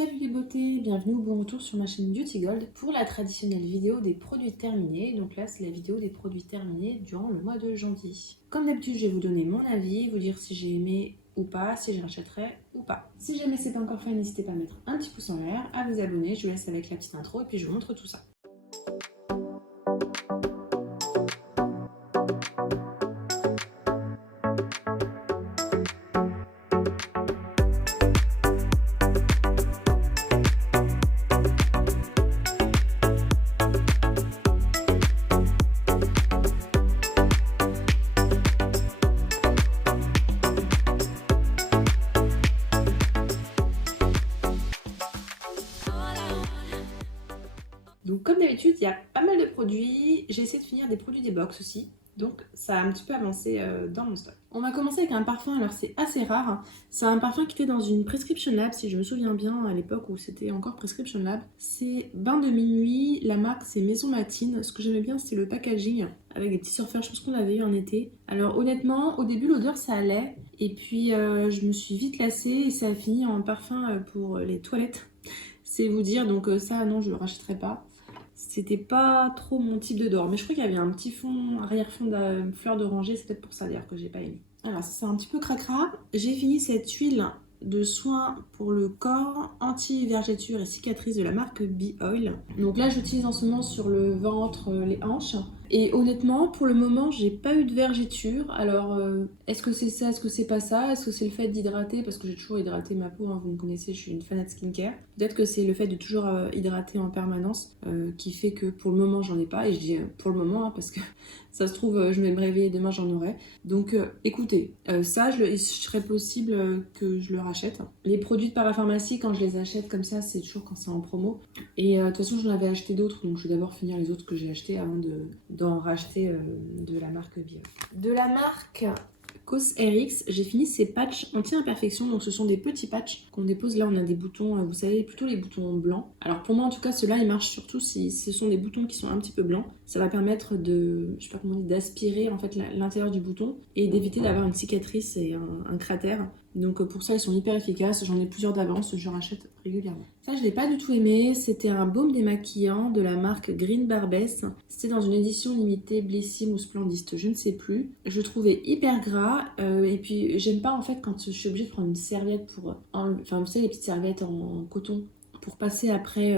Salut les beautés, bienvenue ou bon retour sur ma chaîne Beauty Gold pour la traditionnelle vidéo des produits terminés. Donc là c'est la vidéo des produits terminés durant le mois de janvier. Comme d'habitude je vais vous donner mon avis, vous dire si j'ai aimé ou pas, si je rachèterai ou pas. Si jamais c'est pas encore fait, n'hésitez pas à mettre un petit pouce en l'air, à vous abonner, je vous laisse avec la petite intro et puis je vous montre tout ça. Donc comme d'habitude, il y a pas mal de produits. J'ai essayé de finir des produits des box aussi. Donc ça a un petit peu avancé dans mon stock. On va commencer avec un parfum, alors c'est assez rare. C'est un parfum qui était dans une Prescription Lab, si je me souviens bien, à l'époque où c'était encore Prescription Lab. C'est Bain de minuit, la marque c'est Maison Matine. Ce que j'aimais bien c'était le packaging, avec des petits surfeurs, je pense qu'on l'avait eu en été. Alors honnêtement, au début l'odeur ça allait. Et puis je me suis vite lassée et ça a fini en parfum pour les toilettes. C'est vous dire, donc ça non je le rachèterai pas. C'était pas trop mon type de d'or, mais je crois qu'il y avait un petit fond, arrière-fond de fleur d'oranger, c'est peut-être pour ça d'ailleurs que j'ai pas aimé. Alors ça c'est un petit peu cracra. J'ai fini cette huile de soin pour le corps anti-vergeture et cicatrice de la marque Be Oil. Donc là j'utilise en ce moment sur le ventre, les hanches. Et honnêtement, pour le moment, j'ai pas eu de vergeture. Alors, est-ce que c'est ça, est-ce que c'est pas ça? Est-ce que c'est le fait d'hydrater? Parce que j'ai toujours hydraté ma peau, hein, vous me connaissez, je suis une fan de skincare. Peut-être que c'est le fait de toujours hydrater en permanence qui fait que pour le moment, j'en ai pas. Et je dis pour le moment, hein, parce que ça se trouve, je vais me réveiller demain, j'en aurai. Donc, écoutez, ça, il serait possible que je le rachète. Les produits de parapharmacie, quand je les achète comme ça, c'est toujours quand c'est en promo. Et de toute façon, j'en avais acheté d'autres, donc je vais d'abord finir les autres que j'ai achetés avant d'en racheter de la marque Bio. De la marque Cosrx, j'ai fini ces patchs anti-imperfection. Donc ce sont des petits patchs qu'on dépose. Là on a des boutons, vous savez, plutôt les boutons blancs. Alors pour moi en tout cas ceux-là ils marchent surtout si ce sont des boutons qui sont un petit peu blancs. Ça va permettre de, je sais pas comment dire, d'aspirer en fait l'intérieur du bouton et d'éviter d'avoir une cicatrice et un cratère. Donc pour ça ils sont hyper efficaces, j'en ai plusieurs d'avance, je rachète régulièrement. Ça je l'ai pas du tout aimé, c'était un baume démaquillant de la marque Green Barbess. C'était dans une édition limitée Blissim ou Splendiste, je ne sais plus. Je trouvais hyper gras et puis j'aime pas en fait quand je suis obligée de prendre une serviette pour enfin vous savez les petites serviettes en coton pour passer après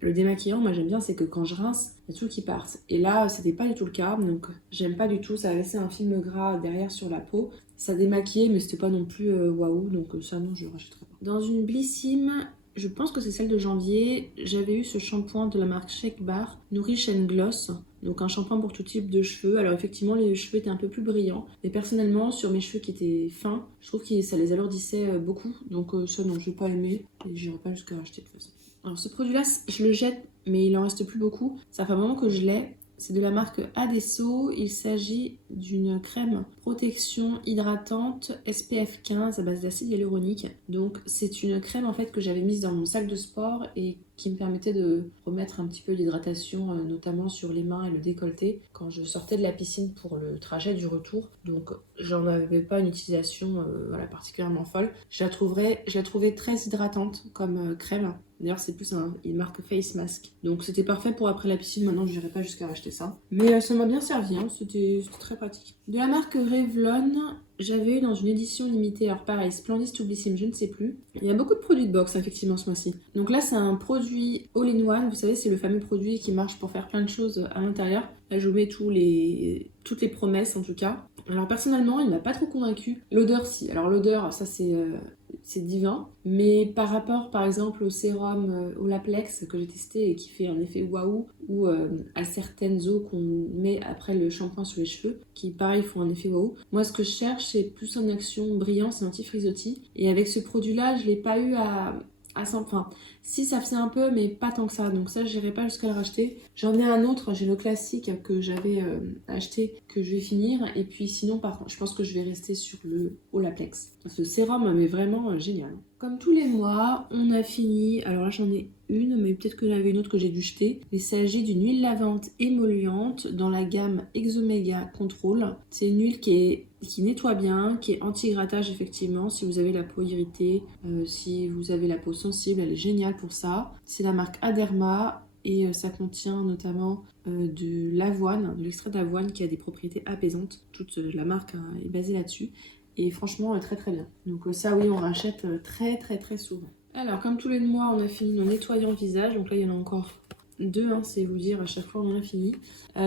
le démaquillant. Moi j'aime bien c'est que quand je rince il y a tout qui part et là c'était pas du tout le cas, donc j'aime pas du tout, ça a laissé un film gras derrière sur la peau. Ça démaquillait mais c'était pas non plus waouh, donc ça non je le rachèterai pas. Dans une Blissim, je pense que c'est celle de janvier, j'avais eu ce shampoing de la marque Shake Bar, Nourish and Gloss. Donc un shampoing pour tout type de cheveux. Alors effectivement les cheveux étaient un peu plus brillants. Mais personnellement sur mes cheveux qui étaient fins, je trouve que ça les alourdissait beaucoup. Donc ça non, je n'ai pas aimé. Et j'irai pas jusqu'à acheter de toute façon. Alors ce produit là, je le jette mais il en reste plus beaucoup. Ça fait un moment que je l'ai. C'est de la marque Adesso. Il s'agit d'une crème protection hydratante SPF 15 à base d'acide hyaluronique. Donc c'est une crème en fait que j'avais mise dans mon sac de sport et qui me permettait de remettre un petit peu d'hydratation, notamment sur les mains et le décolleté quand je sortais de la piscine pour le trajet du retour. Donc j'en avais pas une utilisation particulièrement folle. Je la trouvais très hydratante comme crème. D'ailleurs c'est plus une marque face mask. Donc c'était parfait pour après la piscine. Maintenant je n'irai pas jusqu'à acheter ça. Mais ça m'a bien servi, hein. C'était très pratique. De la marque Revlon, j'avais eu dans une édition limitée, alors pareil, Splendiste ou Blissim, je ne sais plus. Il y a beaucoup de produits de box effectivement ce mois-ci. Donc là c'est un produit all-in-one, vous savez c'est le fameux produit qui marche pour faire plein de choses à l'intérieur. Là je vous mets toutes les promesses en tout cas. Alors personnellement il m'a pas trop convaincu. L'odeur si, alors l'odeur ça c'est divin, mais par rapport par exemple au sérum Olaplex que j'ai testé et qui fait un effet waouh, ou à certaines eaux qu'on met après le shampoing sur les cheveux qui pareil font un effet waouh, moi ce que je cherche c'est plus en action brillance et anti-frisottis, et avec ce produit là je l'ai pas eu à 100, enfin si ça faisait un peu mais pas tant que ça, donc ça j'irai pas jusqu'à le racheter. J'en ai un autre, j'ai le classique que j'avais acheté que je vais finir, et puis sinon par contre je pense que je vais rester sur le Olaplex. Ce sérum mais vraiment génial. Comme tous les mois, on a fini, alors là j'en ai une, mais peut-être que j'en avais une autre que j'ai dû jeter. Il s'agit d'une huile lavante émolliente dans la gamme Exomega Control. C'est une huile qui nettoie bien, qui est anti-grattage effectivement, si vous avez la peau irritée, si vous avez la peau sensible, elle est géniale pour ça. C'est la marque Aderma et ça contient notamment de l'avoine, de l'extrait d'avoine qui a des propriétés apaisantes. Toute la marque est basée là-dessus. Et franchement, très très bien. Donc ça, oui, on rachète très très très souvent. Alors, comme tous les mois, on a fini nos nettoyants visage. Donc là, il y en a encore deux, hein, c'est vous dire, à chaque fois, on en a fini.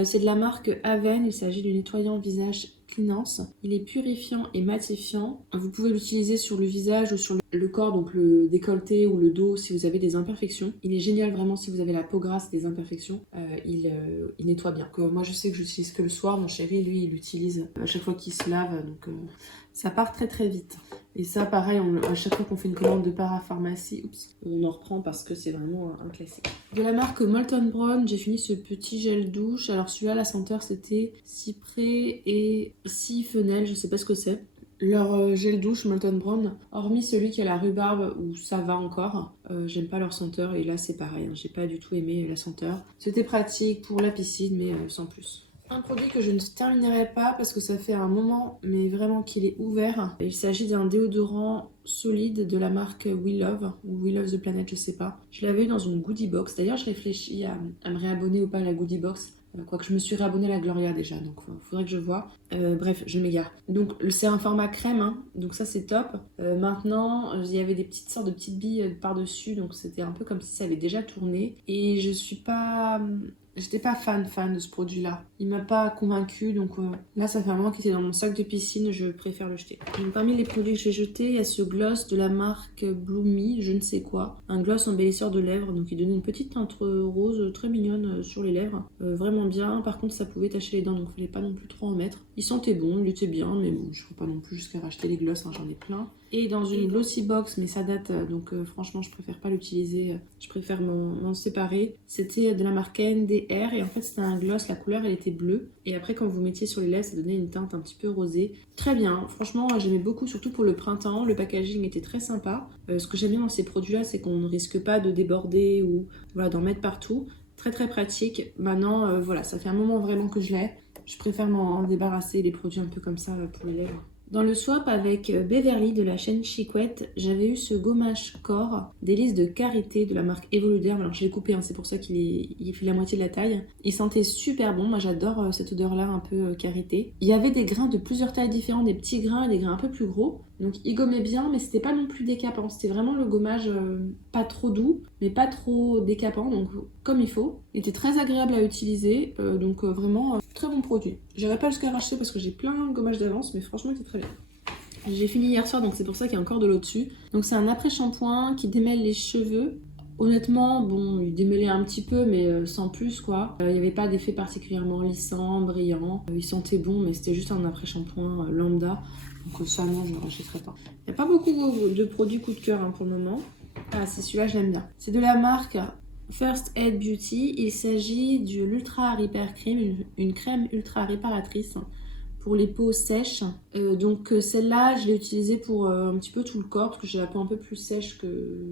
C'est de la marque Aven. Il s'agit du nettoyant visage Cleanance. Il est purifiant et matifiant. Vous pouvez l'utiliser sur le visage ou sur le corps, donc le décolleté ou le dos, si vous avez des imperfections. Il est génial vraiment si vous avez la peau grasse, des imperfections. Il nettoie bien. Donc, moi, je sais que j'utilise que le soir. Mon chéri, lui, il l'utilise à chaque fois qu'il se lave. Donc, ça part très très vite. Et ça, pareil, à chaque fois qu'on fait une commande de parapharmacie, on en reprend parce que c'est vraiment un classique. De la marque Molton Brown, j'ai fini ce petit gel douche. Alors celui-là, la senteur, c'était cyprès et fenêl, je sais pas ce que c'est. Leur gel douche Molton Brown, hormis celui qui a la rhubarbe où ça va encore, j'aime pas leur senteur et là c'est pareil, hein, j'ai pas du tout aimé la senteur. C'était pratique pour la piscine mais sans plus. Un produit que je ne terminerai pas parce que ça fait un moment, mais vraiment qu'il est ouvert. Il s'agit d'un déodorant solide de la marque We Love, ou We Love the Planet, je sais pas. Je l'avais eu dans une goodie box. D'ailleurs, je réfléchis à me réabonner ou pas à la goodie box. Quoique je me suis réabonnée à la Gloria déjà, donc faudrait que je vois. Bref, je m'égare. Donc c'est un format crème, hein, donc ça c'est top. Maintenant, il y avait des petites sortes de petites billes par-dessus, donc c'était un peu comme si ça avait déjà tourné. Et je suis pas... J'étais pas fan de ce produit-là. Il m'a pas convaincue, donc là, ça fait un moment qu'il était dans mon sac de piscine, je préfère le jeter. Donc, parmi les produits que j'ai jetés, il y a ce gloss de la marque Bloomy, je ne sais quoi. Un gloss embellisseur de lèvres, donc il donnait une petite teinte rose très mignonne sur les lèvres. Vraiment bien, par contre, ça pouvait tacher les dents, donc il fallait pas non plus trop en mettre. Il sentait bon, il était bien, mais bon, je ne ferai pas non plus jusqu'à racheter les gloss, hein, j'en ai plein. Et dans une glossy box, mais ça date, donc franchement je préfère pas l'utiliser, je préfère m'en séparer. C'était de la marque NDR et en fait c'était un gloss, la couleur elle était bleue. Et après quand vous mettiez sur les lèvres ça donnait une teinte un petit peu rosée. Très bien, franchement j'aimais beaucoup, surtout pour le printemps, le packaging était très sympa. Ce que j'aime bien dans ces produits là c'est qu'on ne risque pas de déborder ou voilà, d'en mettre partout. Très très pratique. Maintenant voilà, ça fait un moment vraiment que je l'ai. Je préfère m'en débarrasser, les produits un peu comme ça pour les lèvres. Dans le swap avec Beverly de la chaîne Chicouette, j'avais eu ce gommage corps d'hélice de karité de la marque Evoluderm. Alors je l'ai coupé, hein, c'est pour ça il fait la moitié de la taille. Il sentait super bon, moi j'adore cette odeur-là un peu karité. Il y avait des grains de plusieurs tailles différentes, des petits grains et des grains un peu plus gros. Donc il gommait bien, mais c'était pas non plus décapant. C'était vraiment le gommage pas trop doux, mais pas trop décapant, donc comme il faut. Il était très agréable à utiliser, donc vraiment très bon produit. J'irai pas jusqu'à racheter parce que j'ai plein de gommage d'avance, mais franchement il était très bien. J'ai fini hier soir, donc c'est pour ça qu'il y a encore de l'eau dessus. Donc c'est un après-shampoing qui démêle les cheveux. Honnêtement, bon, il démêlait un petit peu, mais sans plus, quoi. Il n'y avait pas d'effet particulièrement lissant, brillant. Il sentait bon, mais c'était juste un après-shampoing lambda. Donc ça, non, je ne rachèterai pas. Il n'y a pas beaucoup de produits coup de cœur hein, pour le moment. Ah, c'est celui-là, je l'aime bien. C'est de la marque First Aid Beauty. Il s'agit de l'Ultra Repair Cream, une crème ultra réparatrice pour les peaux sèches. Donc celle-là, je l'ai utilisée pour un petit peu tout le corps, parce que j'ai la peau un peu plus sèche que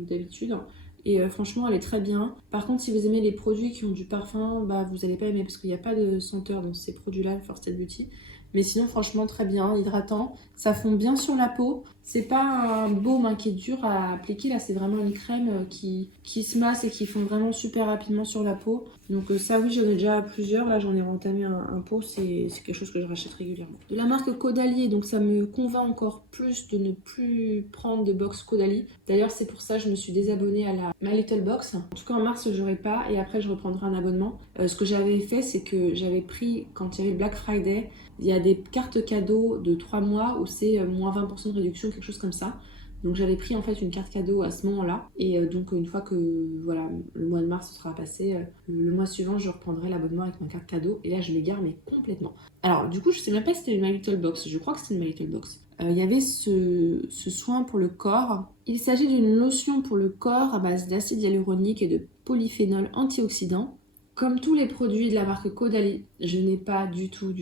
d'habitude. Et franchement, elle est très bien. Par contre, si vous aimez les produits qui ont du parfum, bah, vous n'allez pas aimer, parce qu'il n'y a pas de senteur dans ces produits-là, First Aid Beauty. Mais sinon, franchement, très bien, hydratant. Ça fond bien sur la peau. C'est pas un baume hein, qui est dur à appliquer. Là, c'est vraiment une crème qui se masse et qui fond vraiment super rapidement sur la peau. Donc ça, oui, j'en ai déjà plusieurs. Là, j'en ai entamé un pot. C'est quelque chose que je rachète régulièrement. De la marque Caudalie, donc ça me convainc encore plus de ne plus prendre de box Caudalie. D'ailleurs, c'est pour ça que je me suis désabonnée à la My Little Box. En tout cas, en mars, je n'aurai pas. Et après, je reprendrai un abonnement. Ce que j'avais fait, c'est que j'avais pris, quand il y avait Black Friday, il y a des cartes cadeaux de 3 mois où c'est moins 20% de réduction, quelque chose comme ça. Donc j'avais pris en fait une carte cadeau à ce moment-là. Et donc une fois que voilà, le mois de mars sera passé, le mois suivant je reprendrai l'abonnement avec ma carte cadeau. Et là je m'égare mais complètement. Alors du coup je sais même pas si c'était une My Little Box. Je crois que c'était une My Little Box. Il y avait ce soin pour le corps. Il s'agit d'une lotion pour le corps à base d'acide hyaluronique et de polyphénol antioxydant. Comme tous les produits de la marque Caudalie, je n'ai pas du tout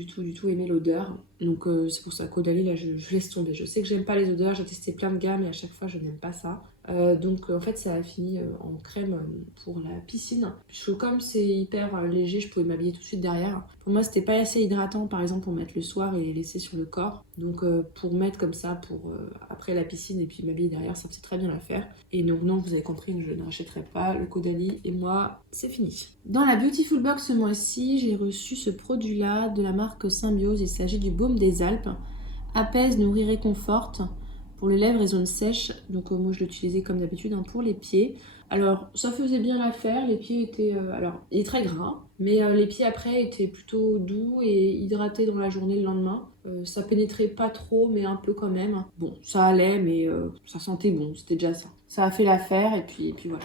aimé l'odeur. Donc c'est pour ça Caudalie, là, je laisse tomber. Je sais que j'aime pas les odeurs, j'ai testé plein de gammes et à chaque fois, je n'aime pas ça. Donc en fait ça a fini en crème pour la piscine. Puisque comme c'est hyper léger, je pouvais m'habiller tout de suite derrière. Pour moi c'était pas assez hydratant par exemple pour mettre le soir et les laisser sur le corps. Donc pour mettre comme ça pour après la piscine et puis m'habiller derrière, ça faisait très bien l'affaire. Et donc non, vous avez compris, je ne rachèterai pas le Caudalie et moi c'est fini. Dans la Beautiful Box ce mois-ci, j'ai reçu ce produit là de la marque Symbiose. Il s'agit du baume des Alpes. Apaise, nourrit, réconforte. Pour les lèvres et zones sèches, donc moi je l'utilisais comme d'habitude pour les pieds. Alors ça faisait bien l'affaire, les pieds étaient... alors il est très gras, mais les pieds après étaient plutôt doux et hydratés dans la journée le lendemain. Ça pénétrait pas trop, mais un peu quand même. Bon, ça allait, mais ça sentait bon, c'était déjà ça. Ça a fait l'affaire et puis voilà.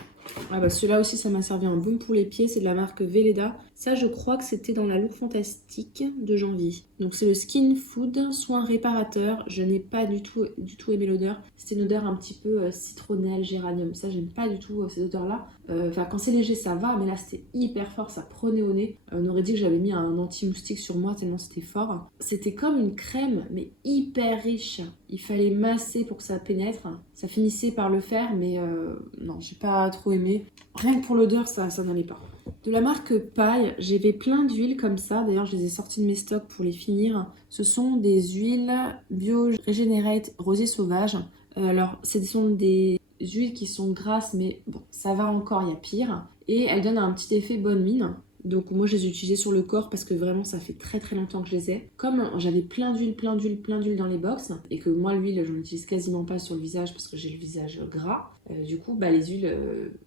Ah bah celui-là aussi ça m'a servi un baume pour les pieds, c'est de la marque Velleda. Ça je crois que c'était dans la Look Fantastique de janvier. Donc c'est le Skin Food soin réparateur. Je n'ai pas du tout aimé l'odeur. C'était une odeur un petit peu citronnelle, géranium. Ça j'aime pas du tout ces odeurs là. Enfin quand c'est léger ça va, mais là c'était hyper fort, ça prenait au nez. On aurait dit que j'avais mis un anti-moustique sur moi tellement c'était fort. C'était comme une crème mais hyper riche. Il fallait masser pour que ça pénètre. Ça finissait par le faire, mais non, j'ai pas trop aimé. Rien que pour l'odeur, ça n'allait pas. De la marque Paille, j'avais plein d'huiles comme ça. D'ailleurs, je les ai sorties de mes stocks pour les finir. Ce sont des huiles Bio Regenerate Rosé Sauvage. Alors, ce sont des huiles qui sont grasses, mais bon, ça va encore, il y a pire. Et elles donnent un petit effet bonne mine. Donc moi je les ai utilisées sur le corps parce que vraiment ça fait très très longtemps que je les ai. Comme j'avais plein d'huile dans les box et que moi l'huile je n'utilise quasiment pas sur le visage parce que j'ai le visage gras, du coup bah, les huiles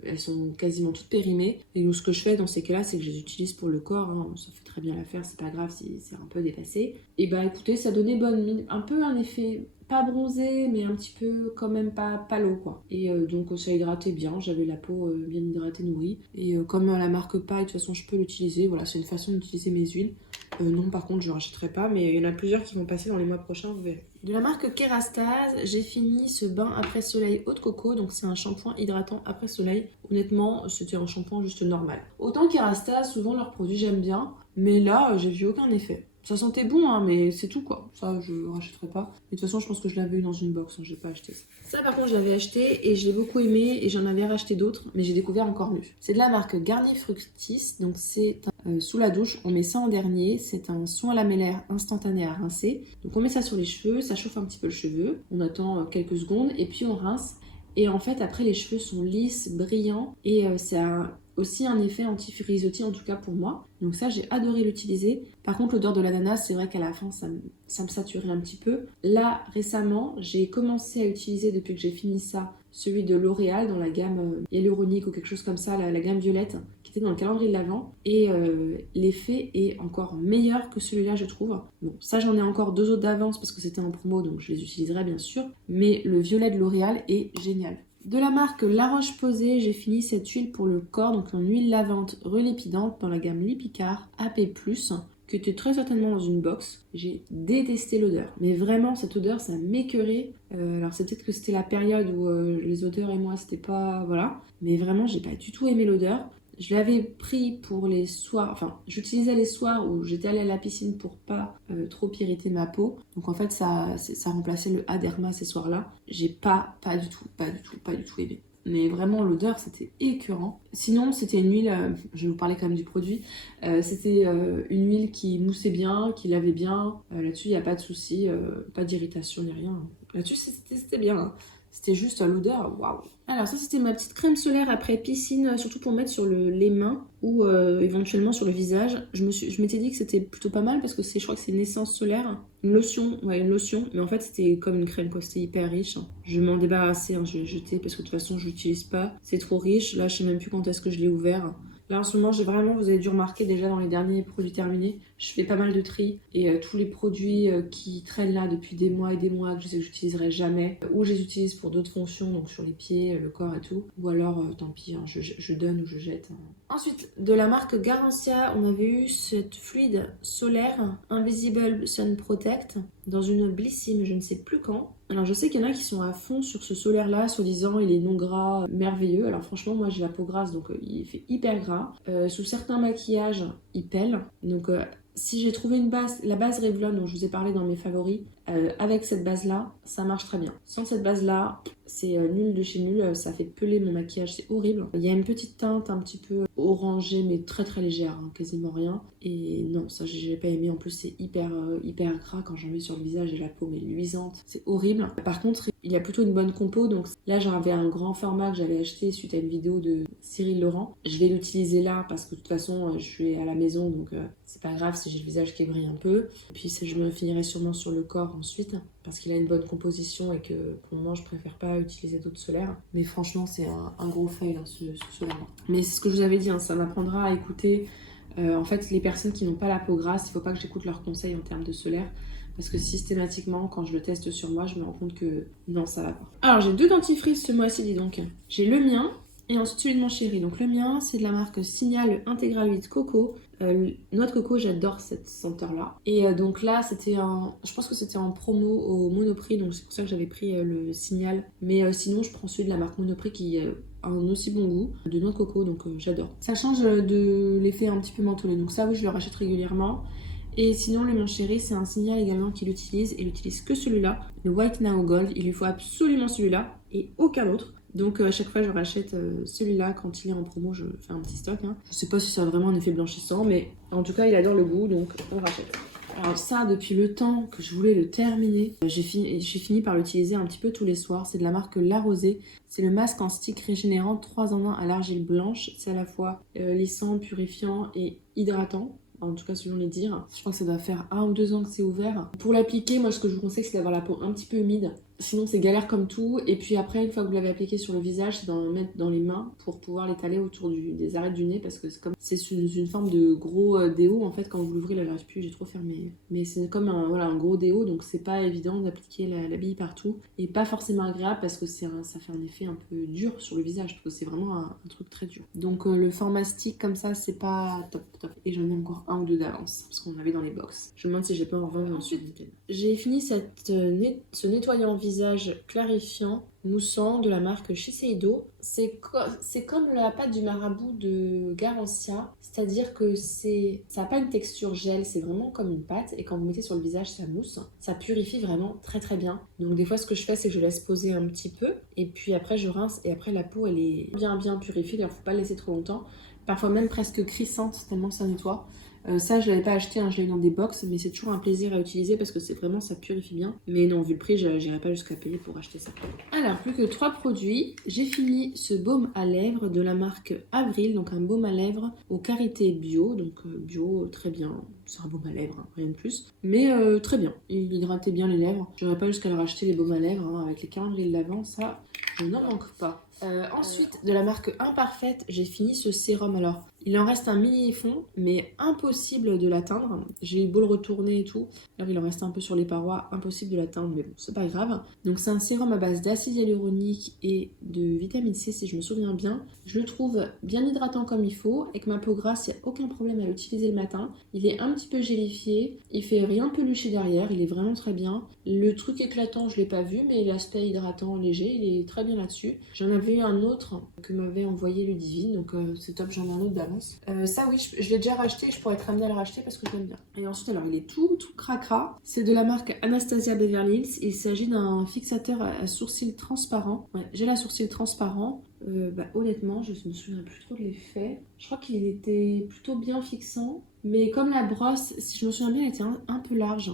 elles sont quasiment toutes périmées. Et donc ce que je fais dans ces cas-là c'est que je les utilise pour le corps, hein. Ça fait très bien l'affaire, c'est pas grave si c'est un peu dépassé. Et bah écoutez, ça donnait bonne mine, un peu un effet... pas bronzé, mais un petit peu quand même pas palo quoi. Et donc ça hydratait bien, j'avais la peau bien hydratée, nourrie. Et comme la marque Paille, de toute façon je peux l'utiliser, voilà, c'est une façon d'utiliser mes huiles. Non par contre je ne rachèterai pas, mais il y en a plusieurs qui vont passer dans les mois prochains, vous verrez. De la marque Kerastase, j'ai fini ce bain après soleil eau de coco, donc c'est un shampoing hydratant après soleil. Honnêtement, c'était un shampoing juste normal. Autant Kerastase, souvent leurs produits j'aime bien, mais là j'ai vu aucun effet. Ça sentait bon, hein, mais c'est tout quoi. Ça, je rachèterai pas. Et de toute façon, je pense que je l'avais eu dans une box, hein, j'ai pas acheté ça. Ça, par contre, je l'avais acheté et je l'ai beaucoup aimé et j'en avais racheté d'autres, mais j'ai découvert encore mieux. C'est de la marque Garnier Fructis, donc c'est sous la douche, on met ça en dernier. C'est un soin lamellaire instantané à rincer. Donc on met ça sur les cheveux, ça chauffe un petit peu le cheveu. On attend quelques secondes et puis on rince. Et en fait, après, les cheveux sont lisses, brillants et ça aussi un effet anti-frisottis en tout cas pour moi. Donc ça j'ai adoré l'utiliser. Par contre l'odeur de l'ananas c'est vrai qu'à la fin ça me saturait un petit peu. Là récemment j'ai commencé à utiliser depuis que j'ai fini ça celui de L'Oréal dans la gamme hyaluronique ou quelque chose comme ça, la gamme violette qui était dans le calendrier de l'Avent et l'effet est encore meilleur que celui-là je trouve. Bon ça j'en ai encore deux autres d'avance parce que c'était en promo donc je les utiliserai bien sûr, mais le violet de L'Oréal est génial. De la marque La Roche-Posay, j'ai fini cette huile pour le corps, donc en huile lavante relépidante dans la gamme Lipicard AP+, qui était très certainement dans une box. J'ai détesté l'odeur, mais vraiment cette odeur ça m'écœurait. Alors c'est peut-être que c'était la période où les odeurs et moi c'était pas... voilà, mais vraiment j'ai pas du tout aimé l'odeur. Je l'avais pris pour les soirs, enfin j'utilisais les soirs où j'étais allée à la piscine pour pas trop irriter ma peau. Donc en fait ça remplaçait le Aderma ces soirs-là. J'ai pas du tout aimé. Mais vraiment l'odeur c'était écœurant. Sinon c'était une huile, je vais vous parler quand même du produit, c'était une huile qui moussait bien, qui lavait bien. Là-dessus il n'y a pas de souci, pas d'irritation ni rien. Là-dessus c'était bien. Hein. C'était juste l'odeur, waouh. Alors ça c'était ma petite crème solaire après piscine, surtout pour mettre sur les mains ou éventuellement sur le visage. Je m'étais dit que c'était plutôt pas mal parce que je crois que c'est une essence solaire, une lotion, mais en fait c'était comme une crème quoi, c'était hyper riche. Je vais m'en débarrasser, hein, je vais jeter parce que de toute façon je l'utilise pas, c'est trop riche. Là je sais même plus quand est-ce que je l'ai ouvert. Là en ce moment j'ai vraiment, vous avez dû remarquer déjà dans les derniers produits terminés, je fais pas mal de tri et tous les produits qui traînent là depuis des mois et des mois que je sais que j'utiliserai jamais, ou je les utilise pour d'autres fonctions, donc sur les pieds, le corps et tout, ou alors tant pis, hein, je donne ou je jette. Hein. Ensuite, de la marque Garancia, on avait eu cette fluide solaire Invisible Sun Protect dans une Blissim, je ne sais plus quand. Alors je sais qu'il y en a qui sont à fond sur ce solaire là, soi-disant il est non gras, merveilleux. Alors franchement moi j'ai la peau grasse donc il fait hyper gras. Sous certains maquillages il pèle. Donc si j'ai trouvé une base, la base Revlon dont je vous ai parlé dans mes favoris, avec cette base là ça marche très bien. Sans cette base là c'est nul de chez nul, ça fait peler mon maquillage, c'est horrible. Il y a une petite teinte un petit peu orangée mais très très légère, hein, quasiment rien. Et non, ça j'ai pas aimé, en plus c'est hyper gras quand j'en mets sur le visage et la peau mais luisante, c'est horrible. Par contre, il y a plutôt une bonne compo, donc là j'avais un grand format que j'avais acheté suite à une vidéo de Cyril Laurent. Je vais l'utiliser là parce que de toute façon je suis à la maison, donc c'est pas grave si j'ai le visage qui brille un peu. Et puis je me finirai sûrement sur le corps ensuite parce qu'il a une bonne composition et que pour le moment je préfère pas utiliser d'autres solaires. Mais franchement c'est un gros fail hein, ce solaire. Mais c'est ce que je vous avais dit, hein, ça m'apprendra à écouter en fait les personnes qui n'ont pas la peau grasse. Il faut pas que j'écoute leurs conseils en termes de solaire. Parce que systématiquement, quand je le teste sur moi, je me rends compte que non, ça va pas. Alors, j'ai 2 dentifrices ce mois-ci, dis donc. J'ai le mien et ensuite celui de mon chéri. Donc, le mien, c'est de la marque Signal Intégral 8 Coco. Noix de coco, j'adore cette senteur-là. Et donc là, je pense que c'était en promo au Monoprix. Donc, c'est pour ça que j'avais pris le Signal. Mais sinon, je prends celui de la marque Monoprix qui a un aussi bon goût de noix de coco. Donc, j'adore. Ça change de l'effet un petit peu mentholé. Donc, ça, oui, je le rachète régulièrement. Et sinon, le Mon Chéri, c'est un Signal également qu'il utilise. Il utilise que celui-là, le White Now Gold. Il lui faut absolument celui-là et aucun autre. Donc à chaque fois, je rachète celui-là quand il est en promo. Je fais un petit stock. Hein. Je sais pas si ça a vraiment un effet blanchissant, mais en tout cas, il adore le goût, donc on le rachète. Alors ça, depuis le temps que je voulais le terminer, j'ai fini par l'utiliser un petit peu tous les soirs. C'est de la marque La Rosée. C'est le masque en stick régénérant 3 en 1 à l'argile blanche. C'est à la fois lissant, purifiant et hydratant. En tout cas selon les dires. Je crois que ça doit faire 1 ou 2 ans que c'est ouvert. Pour l'appliquer, moi ce que je vous conseille c'est d'avoir la peau un petit peu humide. Sinon c'est galère comme tout. Et puis après, une fois que vous l'avez appliqué sur le visage, c'est d'en mettre dans les mains pour pouvoir l'étaler autour des arêtes du nez. Parce que c'est sous une forme de gros déo. En fait, quand vous l'ouvrez, là j'arrive plus, j'ai trop fermé. Mais c'est comme un gros déo, donc c'est pas évident d'appliquer la bille partout. Et pas forcément agréable parce que ça fait un effet un peu dur sur le visage. Parce que c'est vraiment un truc très dur. Donc le format stick comme ça, c'est pas top. Et j'en ai encore 1 ou 2 d'avance parce qu'on avait dans les box. Je me demande si j'ai pas en revendre ensuite. J'ai fini ce nettoyant visage clarifiant moussant de la marque Shiseido. C'est comme la pâte du marabout de Garancia, c'est-à-dire que ça n'a pas une texture gel, c'est vraiment comme une pâte et quand vous mettez sur le visage ça mousse, ça purifie vraiment très très bien. Donc des fois ce que je fais c'est que je laisse poser un petit peu et puis après je rince et après la peau elle est bien purifiée, il ne faut pas la laisser trop longtemps. Parfois même presque crissante tellement ça nettoie. Ça je l'avais pas acheté, hein, je l'ai eu dans des box, mais c'est toujours un plaisir à utiliser parce que c'est vraiment, ça purifie bien. Mais non, vu le prix, j'irai pas jusqu'à payer pour acheter ça. Alors, plus que 3 produits. J'ai fini ce baume à lèvres de la marque Avril, donc un baume à lèvres aux qualités bio, donc bio, très bien. C'est un baume à lèvres, hein, rien de plus. Mais très bien, il hydratait bien les lèvres. J'aurais pas jusqu'à le racheter les baumes à lèvres, hein, avec les calendriers de l'Avent, ça, je n'en manque pas. Ensuite, de la marque Imparfaite, j'ai fini ce sérum. Alors, il en reste un mini fond, mais impossible de l'atteindre. J'ai eu beau le retourner et tout. Alors, il en reste un peu sur les parois, impossible de l'atteindre, mais bon, c'est pas grave. Donc, c'est un sérum à base d'acide hyaluronique et de vitamine C, si je me souviens bien. Je le trouve bien hydratant comme il faut. Avec ma peau grasse, il n'y a aucun problème à l'utiliser le matin. Il est un petit peu gélifié. Il fait rien pelucher derrière. Il est vraiment très bien. Le truc éclatant, je l'ai pas vu, mais l'aspect hydratant léger, il est très bien là-dessus. J'en avais eu un autre que m'avait envoyé Ludivine, donc c'est top, j'en ai un autre d'avance. Ça oui, je l'ai déjà racheté, je pourrais être amenée à le racheter parce que je l'aime bien. Et ensuite, alors il est tout cracra. C'est de la marque Anastasia Beverly Hills. Il s'agit d'un fixateur à sourcils transparent. Ouais, j'ai la sourcil transparent. Honnêtement, je me souviens plus trop de l'effet. Je crois qu'il était plutôt bien fixant. Mais comme la brosse, si je me souviens bien, elle était un peu large.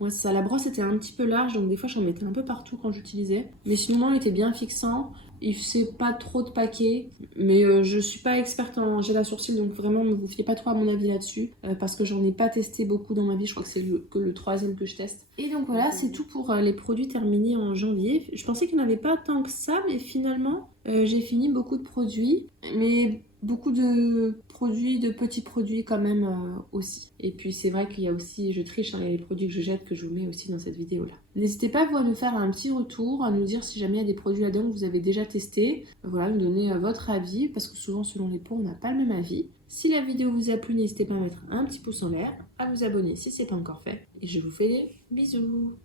Ouais, ça, la brosse était un petit peu large, donc des fois j'en mettais un peu partout quand j'utilisais. Mais sinon, il était bien fixant. Il faisait pas trop de paquets. Mais je suis pas experte en gel à sourcils, donc vraiment ne vous fiez pas trop à mon avis là-dessus. Parce que j'en ai pas testé beaucoup dans ma vie. Je crois que c'est que le 3e que je teste. Et donc voilà, c'est tout pour les produits terminés en janvier. Je pensais qu'il n'y en avait pas tant que ça, mais finalement, j'ai fini beaucoup de produits. Mais beaucoup de produits, de petits produits quand même aussi. Et puis c'est vrai qu'il y a aussi, je triche, hein, il y a les produits que je jette que je vous mets aussi dans cette vidéo là. N'hésitez pas vous à nous faire un petit retour, à nous dire si jamais il y a des produits là-dedans que vous avez déjà testés. Voilà, nous donner votre avis, parce que souvent selon les peaux on n'a pas le même avis. Si la vidéo vous a plu, n'hésitez pas à mettre un petit pouce en l'air, à vous abonner si ce n'est pas encore fait. Et je vous fais des bisous.